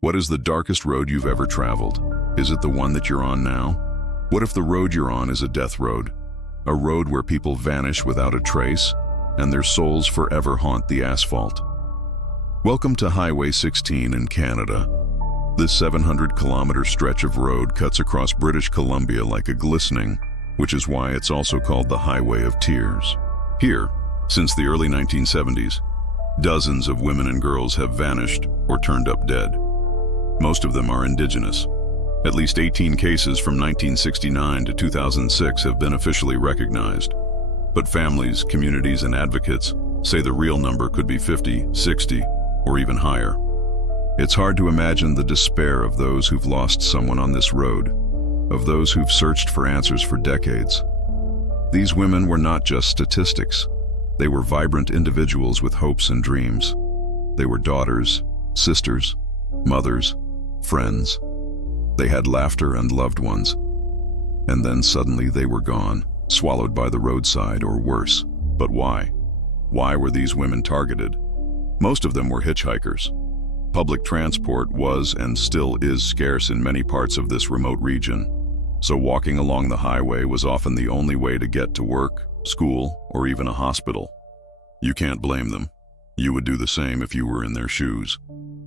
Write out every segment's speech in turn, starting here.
What is the darkest road you've ever traveled? Is it the one that you're on now? What if the road you're on is a death road? A road where people vanish without a trace, and their souls forever haunt the asphalt. Welcome to Highway 16 in Canada. This 700-kilometer stretch of road cuts across British Columbia like a glistening, which is why it's also called the Highway of Tears. Here, since the early 1970s, dozens of women and girls have vanished or turned up dead. Most of them are Indigenous. At least 18 cases from 1969 to 2006 have been officially recognized. But families, communities, and advocates say the real number could be 50, 60, or even higher. It's hard to imagine the despair of those who've lost someone on this road, of those who've searched for answers for decades. These women were not just statistics. They were vibrant individuals with hopes and dreams. They were daughters, sisters, mothers, friends. They had laughter and loved ones. And then suddenly they were gone, swallowed by the roadside or worse. But why? Why were these women targeted? Most of them were hitchhikers. Public transport was and still is scarce in many parts of this remote region, so walking along the highway was often the only way to get to work, school, or even a hospital. You can't blame them. You would do the same if you were in their shoes.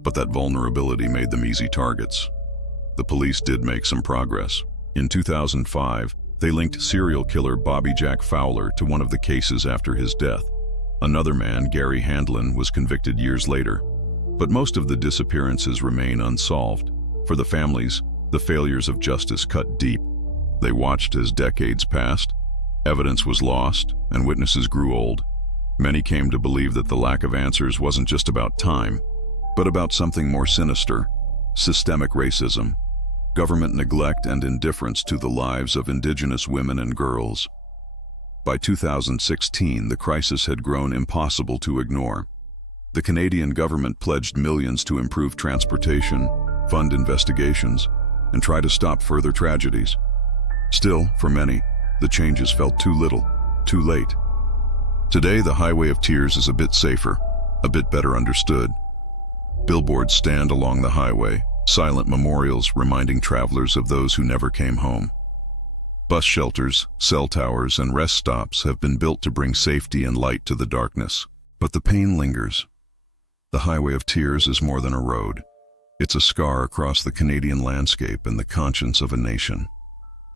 But that vulnerability made them easy targets. The police did make some progress. In 2005, they linked serial killer Bobby Jack Fowler to one of the cases after his death. Another man, Gary Handlin, was convicted years later. But most of the disappearances remain unsolved. For the families, the failures of justice cut deep. They watched as decades passed, evidence was lost, and witnesses grew old. Many came to believe that the lack of answers wasn't just about time, but about something more sinister: systemic racism, government neglect, and indifference to the lives of Indigenous women and girls. By 2016, the crisis had grown impossible to ignore. The Canadian government pledged millions to improve transportation, fund investigations, and try to stop further tragedies. Still, for many, the changes felt too little, too late. Today, the Highway of Tears is a bit safer, a bit better understood. Billboards stand along the highway, silent memorials reminding travelers of those who never came home. Bus shelters, cell towers, and rest stops have been built to bring safety and light to the darkness. But the pain lingers. The Highway of Tears is more than a road. It's a scar across the Canadian landscape and the conscience of a nation.